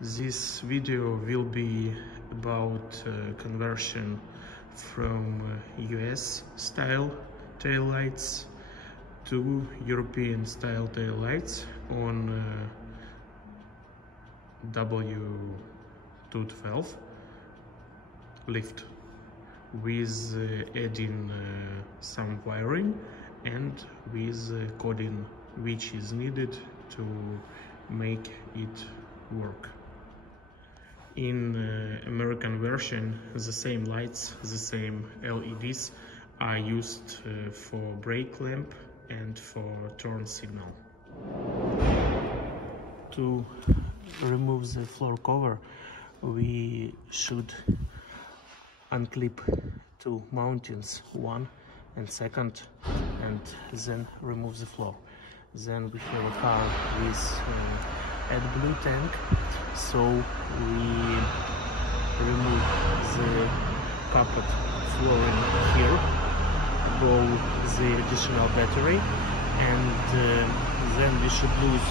This video will be about conversion from US style taillights to European style taillights on W212 lift with adding some wiring and with coding which is needed to make it work. In American version, the same lights, the same LEDs are used for brake lamp and for turn signal. To remove the floor cover, we should unclip two mountings, one and second, and then remove the floor. Then we have a car with AdBlue tank, so we remove the carpet flooring here, go the additional battery, and then we should lose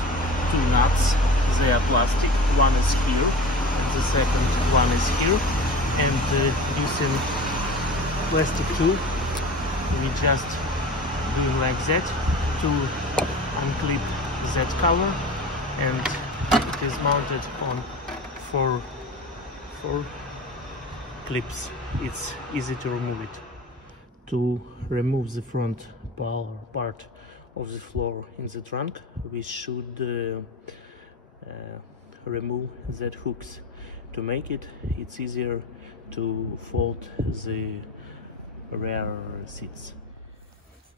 two nuts. They are plastic, one is here and the second one is here, and using plastic tool we just doing like that to unclip that cover, and it is mounted on four clips. It's easy to remove it. To remove the front part of the floor in the trunk, we should remove that hooks. To make it, it's easier to fold the rear seats.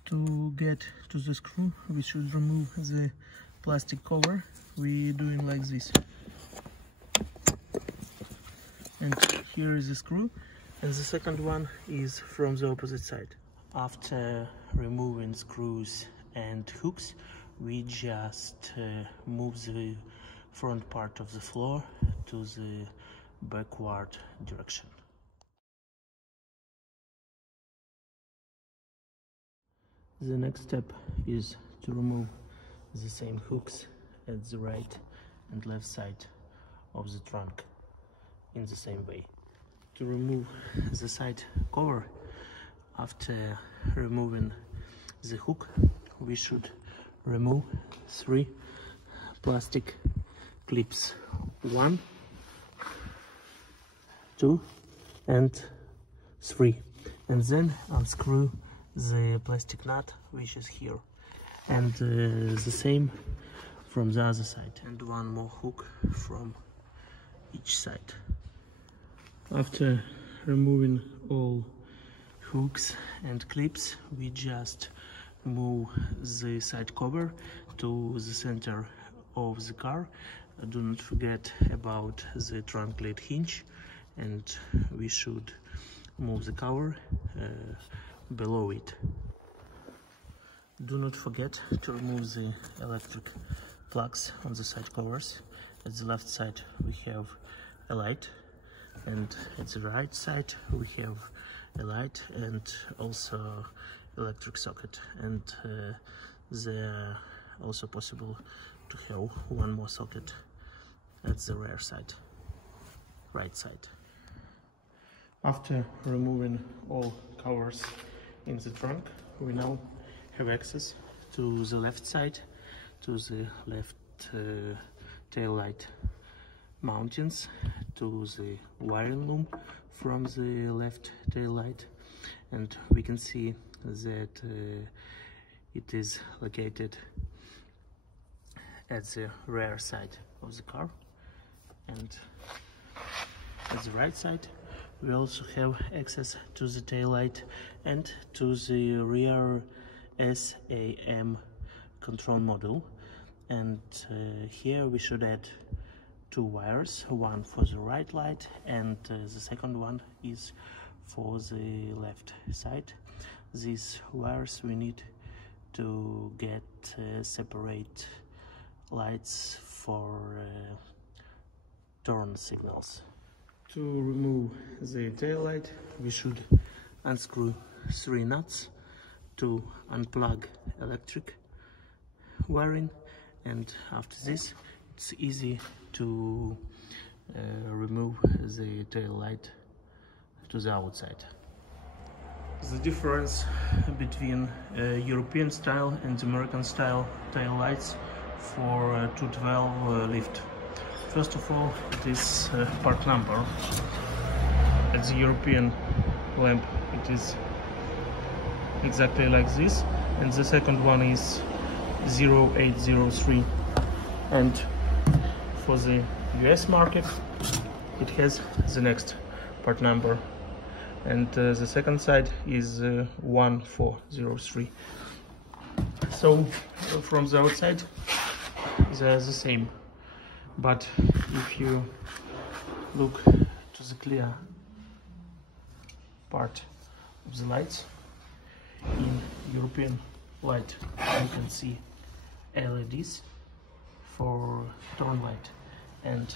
To get to the screw, we should remove the plastic cover. We doing like this, and here is the screw, and the second one is from the opposite side. After removing screws and hooks, we just move the front part of the floor to the backward direction. The next step is to remove the same hooks at the right and left side of the trunk in the same way. To remove the side cover, after removing the hook, we should remove three plastic clips, 1, 2 and 3, and then unscrew the plastic nut which is here, and the same from the other side, and one more hook from each side. After removing all hooks and clips, we just move the side cover to the center of the car. Do not forget about the trunk lid hinge, and we should move the cover below it. Do not forget to remove the electric plugs on the side covers. At the left side we have a light, and at the right side we have a light and also electric socket, and there also possible to have one more socket at the rear side, right side. After removing all covers in the trunk, we now have access to the left side, to the left tail light mountings, to the wiring loom from the left tail light, and we can see that it is located at the rear side of the car. And at the right side we also have access to the tail light and to the rear SAM control module, and here we should add two wires, one for the right light and the second one is for the left side. These wires we need to get separate lights for turn signals. To remove the tail light, we should unscrew 3 nuts to unplug electric wiring, and after this it's easy to remove the tail light to the outside. The difference between European style and American style tail lights for 212 lift. First of all, it is part number. At the European lamp it is exactly like this, and the second one is 0803, and for the US market it has the next part number, and the second side is 1403. So from the outside they are the same, but if you look to the clear part of the lights, in European light you can see LEDs for turn light, and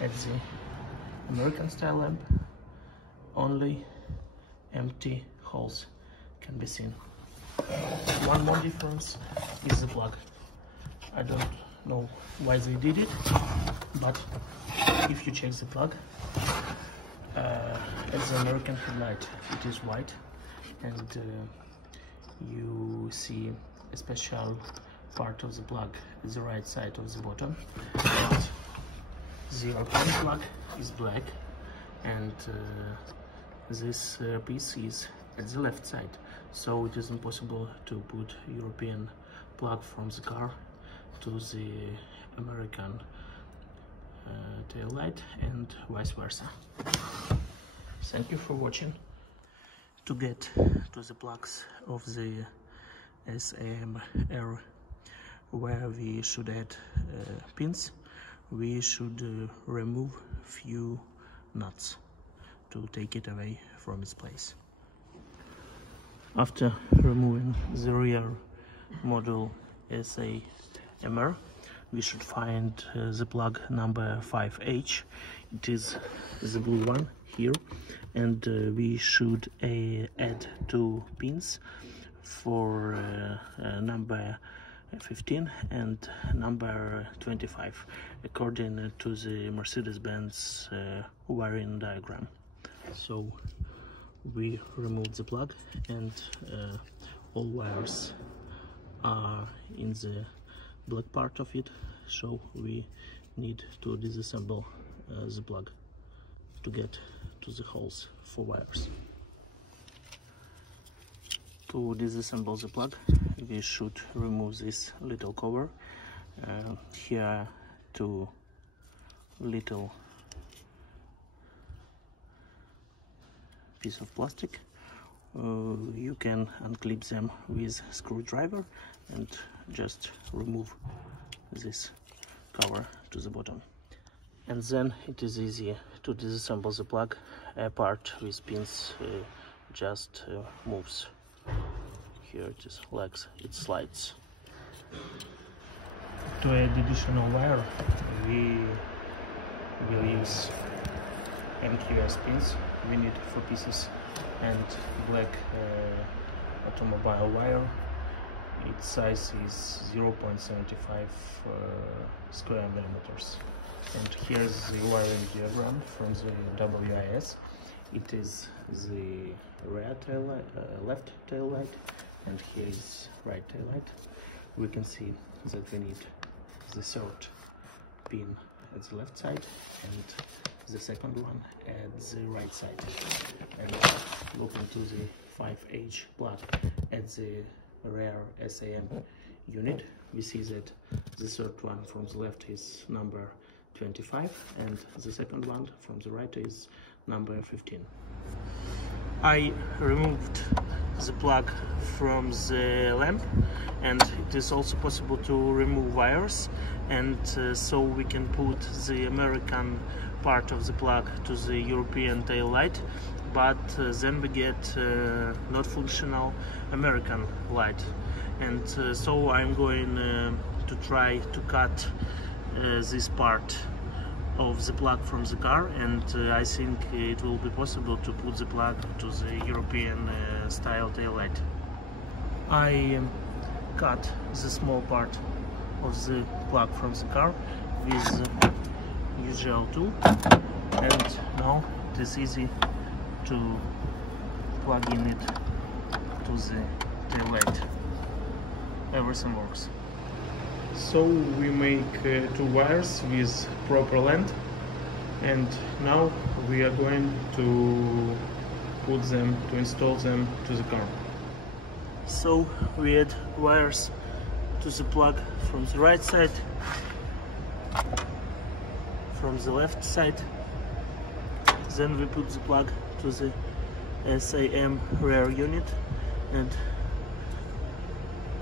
at the American style lamp only empty holes can be seen. One more difference is the plug. I don't know why they did it, but if you check the plug, at the American headlight it is white, and you see a special part of the plug at the right side of the bottom, and the European plug is black, and this piece is at the left side, so it is impossible to put European plug from the car to the American tail light and vice versa. Thank you for watching. To get to the plugs of the SAMR where we should add pins, we should remove few nuts to take it away from its place. After removing the rear module SAMR, we should find the plug number 5H. It is the blue one here, and we should add 2 pins for number 15 and number 25 according to the Mercedes-Benz wiring diagram. So we remove the plug, and all wires are in the black part of it, so we need to disassemble the plug to get to the holes for wires. To disassemble the plug, we should remove this little cover. Here 2 little piece of plastic. You can unclip them with screwdriver and just remove this cover to the bottom, and then it is easy to disassemble the plug. A part with pins just moves. Here it is, like it slides. To add additional wire, we will use MQS pins. We need 4 pieces, and black automobile wire. Its size is 0.75 square millimeters. And here's the wiring diagram from the WIS. It is the rear tail light, left tail light, and here is right tail light. We can see that we need the 3rd pin at the left side and the 2nd one at the right side. And looking to the 5H plug at the rear SAM unit, we see that the 3rd one from the left is number 25 and the 2nd one from the right is number 15. I removed the plug from the lamp, and it is also possible to remove wires, and so we can put the American part of the plug to the European tail light, but then we get not functional American light, and so I'm going to try to cut this part of the plug from the car, and I think it will be possible to put the plug to the European style tail light. I cut the small part of the plug from the car with the usual tool, and now it is easy to plug in it to the tail light. Everything works. So we make 2 wires with proper length, and now we are going to install them to the car. So we add wires to the plug from the right side, from the left side. Then we put the plug to the SAM rear unit, and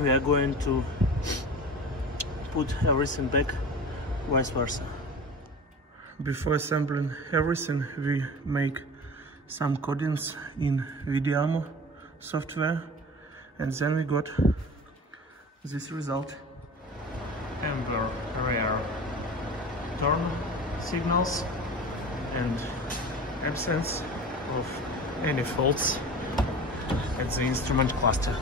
we are going to put everything back vice versa. Before assembling everything, we make some codings in Vediamo software, and then we got this result: amber rear turn signals and absence of any faults at the instrument cluster.